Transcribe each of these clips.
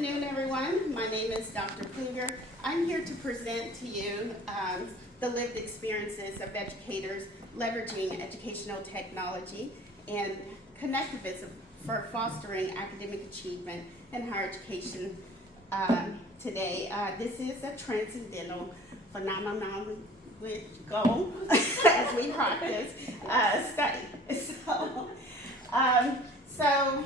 afternoon, everyone. My name is Dr. Plueger. I'm here to present to you the lived experiences of educators leveraging educational technology and connectivism for fostering academic achievement in higher education today. This is a transcendental phenomenon with goal as we practice study. So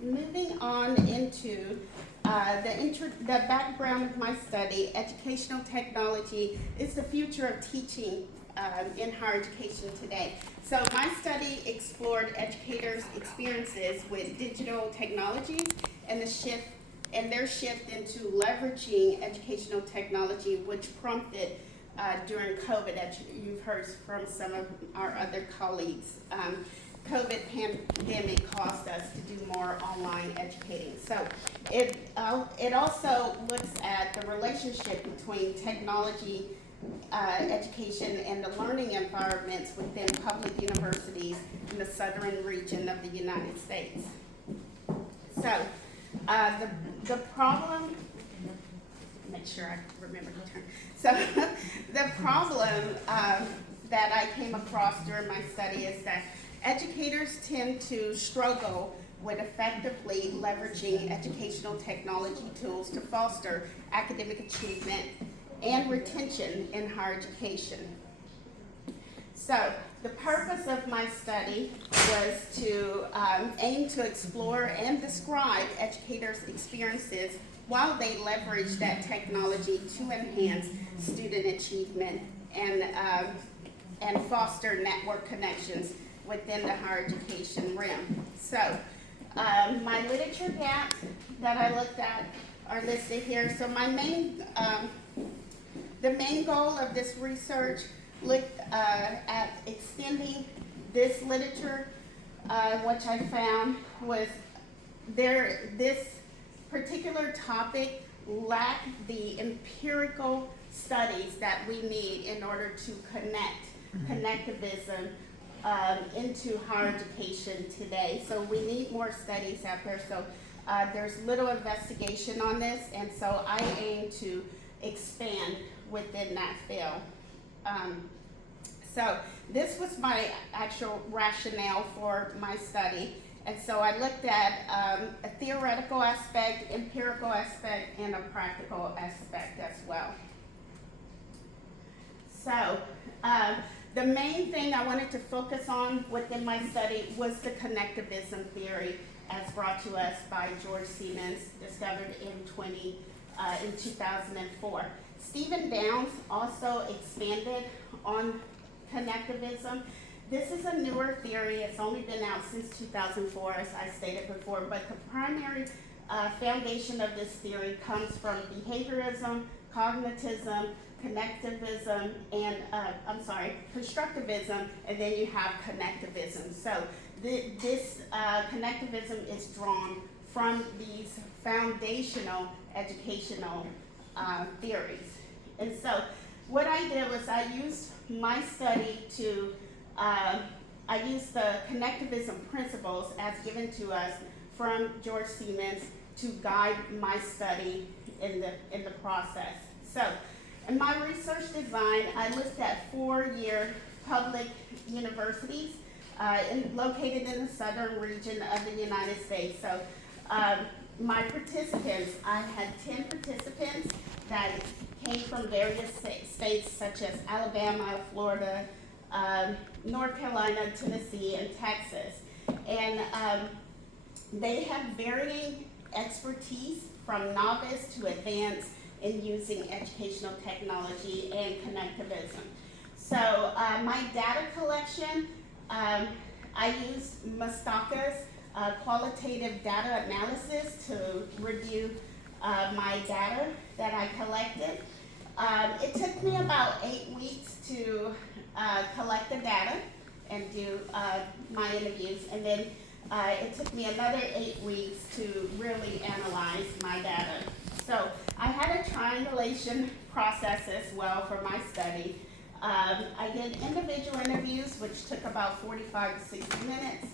moving on into the background of my study, educational technology is the future of teaching in higher education today. So my study explored educators' experiences with digital technologies and their shift into leveraging educational technology, which prompted during COVID, as you've heard from some of our other colleagues. COVID pandemic caused us to do more online educating. So it also looks at the relationship between technology education and the learning environments within public universities in the southern region of the United States. So the problem, make sure I remember to turn. So the problem that I came across during my study is that educators tend to struggle with effectively leveraging educational technology tools to foster academic achievement and retention in higher education. So the purpose of my study was to aim to explore and describe educators' experiences while they leverage that technology to enhance student achievement and foster network connections within the higher education realm. So my literature gaps that I looked at are listed here. So the main goal of this research looked at extending this literature. What I found was this particular topic lacked the empirical studies that we need in order to connect connectivism into higher education today. So we need more studies out there. So there's little investigation on this, and so I aim to expand within that field. So this was my actual rationale for my study. And so I looked at a theoretical aspect, empirical aspect, and a practical aspect as well. So the main thing I wanted to focus on within my study was the connectivism theory as brought to us by George Siemens, discovered in 2004. Stephen Downes also expanded on connectivism. This is a newer theory. It's only been out since 2004, as I stated before, but the primary foundation of this theory comes from behaviorism, cognitism, connectivism, and constructivism, and then you have connectivism. So this connectivism is drawn from these foundational educational theories. And so what I did was I used my study to I used the connectivism principles as given to us from George Siemens to guide my study in the process. So in my research design, I looked at 4-year public universities located in the southern region of the United States. So my participants, I had 10 participants that came from various states such as Alabama, Florida, North Carolina, Tennessee, and Texas. And they have varying expertise from novice to advanced in using educational technology and connectivism. So my data collection, I used Mastaka's qualitative data analysis to review my data that I collected. It took me about 8 weeks to collect the data and do my interviews, and then it took me another 8 weeks to really analyze my data. So I had a triangulation process as well for my study. I did individual interviews, which took about 45 to 60 minutes.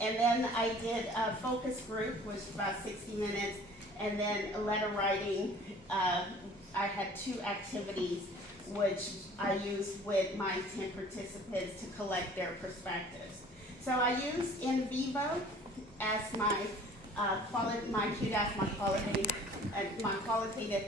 And then I did a focus group, which was about 60 minutes. And then letter writing, I had 2 activities which I used with my 10 participants to collect their perspectives. So I used in vivo as my qualitative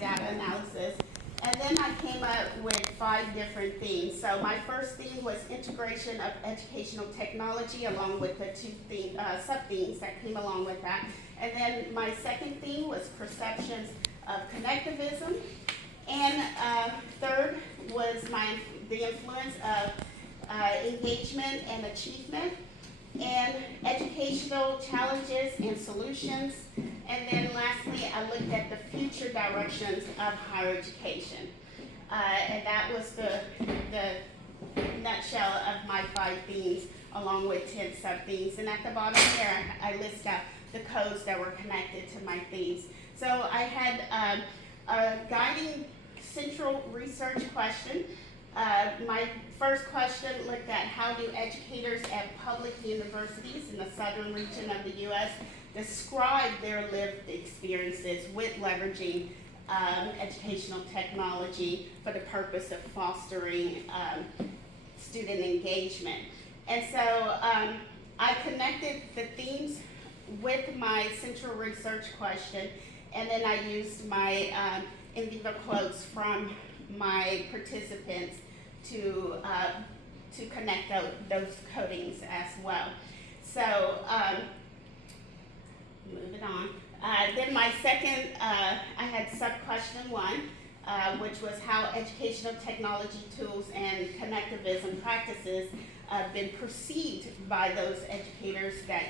data analysis. And then I came up with 5 different themes. So my first theme was integration of educational technology, along with the 2 sub-themes that came along with that. And then my second theme was perceptions of connectivism. And third was the influence of engagement and achievement, and educational challenges and solutions. And then lastly, I looked at the future directions of higher education. And that was the nutshell of my 5 themes, along with 10 sub-themes. And at the bottom here, I list out the codes that were connected to my themes. So I had a guiding central research question. My first question looked at how do educators at public universities in the southern region of the U.S. describe their lived experiences with leveraging educational technology for the purpose of fostering student engagement. And so I connected the themes with my central research question, and then I used my in vivo quotes from my participants to connect those codings as well. So moving on. Then my second, I had sub-question 1, which was how educational technology tools and connectivism practices have been perceived by those educators that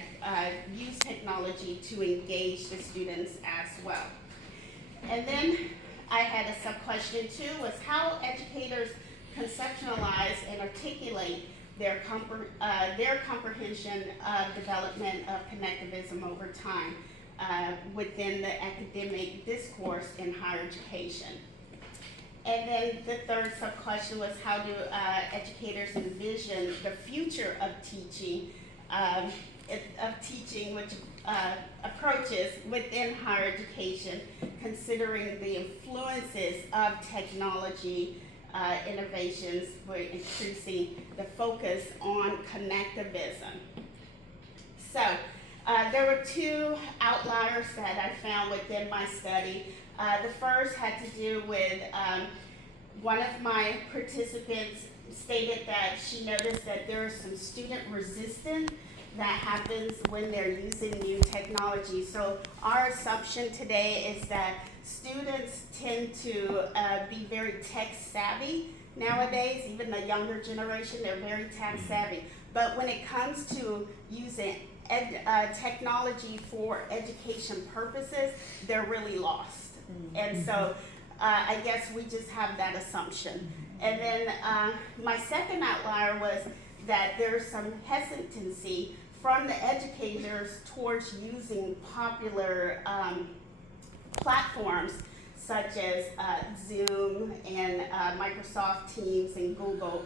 use technology to engage the students as well. And then I had a sub-question 2, was how educators conceptualize and articulate their comprehension of development of connectivism over time within the academic discourse in higher education. And then the third sub-question was how do educators envision the future of teaching, which approaches within higher education, considering the influences of technology innovations for increasing the focus on connectivism. So there were 2 outliers that I found within my study. The first had to do with one of my participants stated that she noticed that there is some student resistance that happens when they're using new technology. So our assumption today is that students tend to be very tech savvy nowadays. Even the younger generation, they're very tech savvy. But when it comes to using technology for education purposes, they're really lost. And so I guess we just have that assumption. And then my second outlier was that there's some hesitancy from the educators towards using popular platforms such as Zoom and Microsoft Teams and Google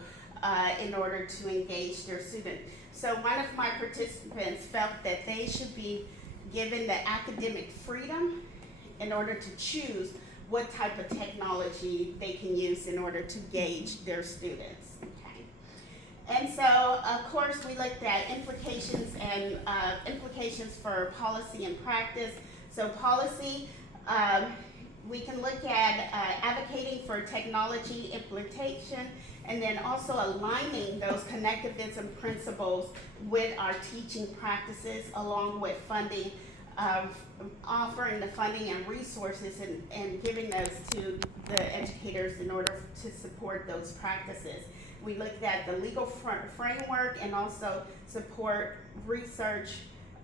in order to engage their students. So one of my participants felt that they should be given the academic freedom in order to choose what type of technology they can use in order to gauge their students. Okay. And so, of course, we looked at implications and implications for policy and practice. So policy, we can look at advocating for technology implementation, and then also aligning those connectivism principles with our teaching practices, along with funding, offering the funding and resources and giving those to the educators in order to support those practices. We looked at the legal framework and also support research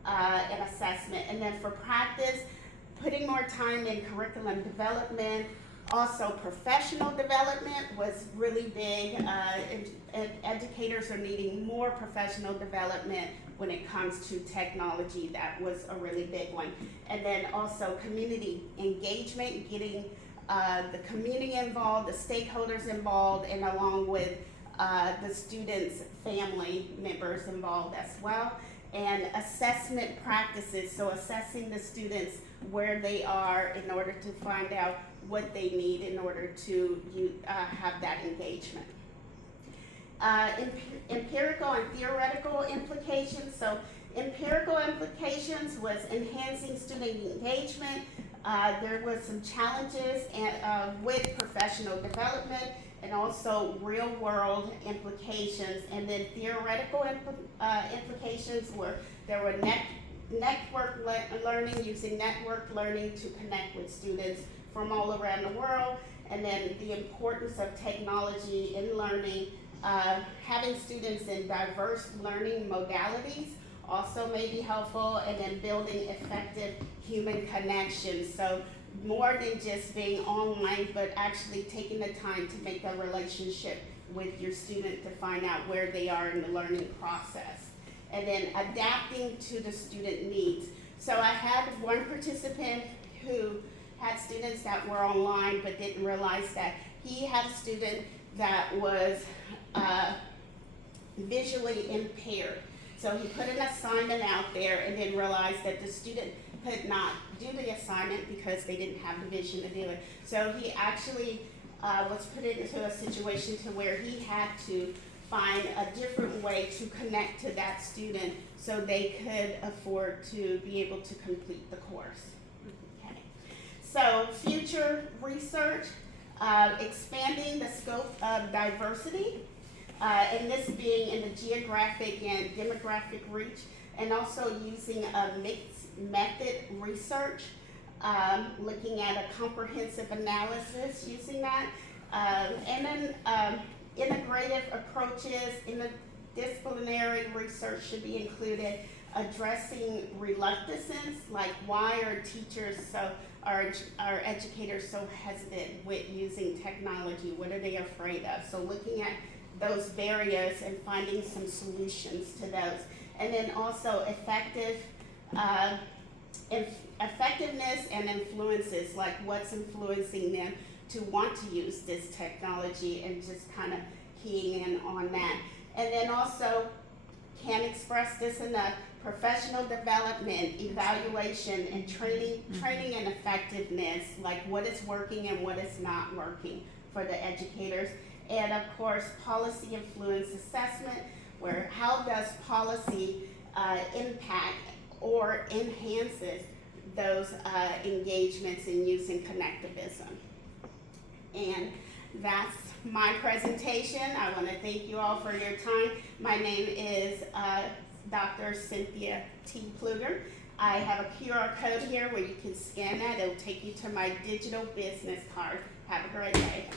and assessment. And then for practice, putting more time in curriculum development, also professional development was really big. Educators are needing more professional development when it comes to technology. That was a really big one. And then also community engagement, getting the community involved, the stakeholders involved, and along with the students' family members involved as well. And assessment practices, so assessing the students' where they are in order to find out what they need in order to have that engagement. Empirical and theoretical implications. So empirical implications was enhancing student engagement. There was some challenges with professional development and also real world implications. And then theoretical implications were there were network learning, using network learning to connect with students from all around the world. And then the importance of technology in learning, having students in diverse learning modalities also may be helpful, and then building effective human connections. So more than just being online, but actually taking the time to make a relationship with your student to find out where they are in the learning process. And then adapting to the student needs. So I had one participant who had students that were online but didn't realize that he had a student that was visually impaired. So he put an assignment out there and then realized that the student could not do the assignment because they didn't have the vision to do it. So he actually was put into a situation to where he had to find a different way to connect to that student so they could afford to be able to complete the course. Okay. So future research, expanding the scope of diversity, and this being in the geographic and demographic reach, and also using a mixed method research, looking at a comprehensive analysis using that, and then integrative approaches in the disciplinary research should be included, addressing reluctances, like why are teachers are educators so hesitant with using technology? What are they afraid of? So looking at those barriers and finding some solutions to those. And then also effectiveness and influences, like what's influencing them to want to use this technology, and just kind of keying in on that. And then also, can't express this enough, professional development, evaluation, and training and effectiveness, like what is working and what is not working for the educators. And of course, policy influence assessment, where how does policy impact or enhances those engagements in using connectivism. And that's my presentation. I want to thank you all for your time. My name is Dr. Cynthia T. Plueger. I have a QR code here where you can scan that. It'll take you to my digital business card. Have a great day.